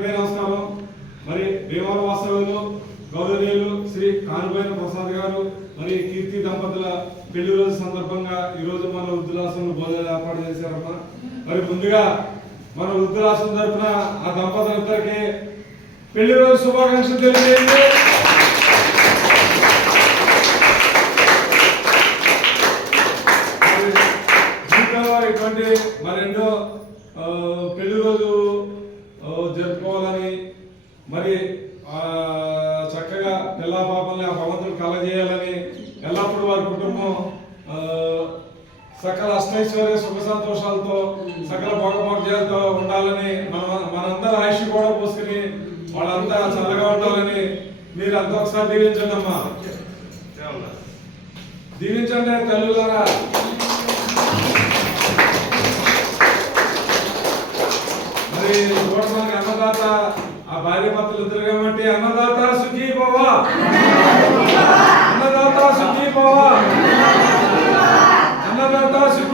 అందరికీ నమస్కారం. మరి భీమవరం వాస్తవులు గౌరవనీయులు శ్రీ కానుబైన ప్రసాద్ గారు మరి కీర్తి దంపతుల పెళ్ళి రోజు సందర్భంగా ఈ రోజు మన వృద్ధులాశ్రమం బోధన ఏర్పాటు చేశారమ్మా. మరి ముందుగా మన వృద్ధులాశ్రమం తరఫున ఆ దంపతులందరికీ పెళ్ళి రోజు శుభాకాంక్షలు తెలియజేయండి. మరి జీవితంలో ఇటువంటి మరెన్నో పెళ్ళి రోజు చెప్పుకోవాలని మరి చక్కగా పిల్లా పాపల్ని ఆ భగవంతుడు కలజేయాలని ఎల్లప్పుడూ వారి కుటుంబం సకల అష్టైశ్వర్య సుఖ సంతోషాలతో సకల భోగభోగ్యాలతో ఉండాలని మన మనందరి ఆయుష్ కూడా పోసుకుని వాళ్ళంతా చల్లగా ఉండాలని మీరు అంతా ఒకసారి దీవించండి అమ్మా. దీవించండి తల్లులారా. మరి చూడమని అన్నదాత ఆ భార్య భర్తలు కాబట్టి అన్నదాత సుఖీ భవ అన్నదాత సుఖీ భవ అన్నదాత సుఖీ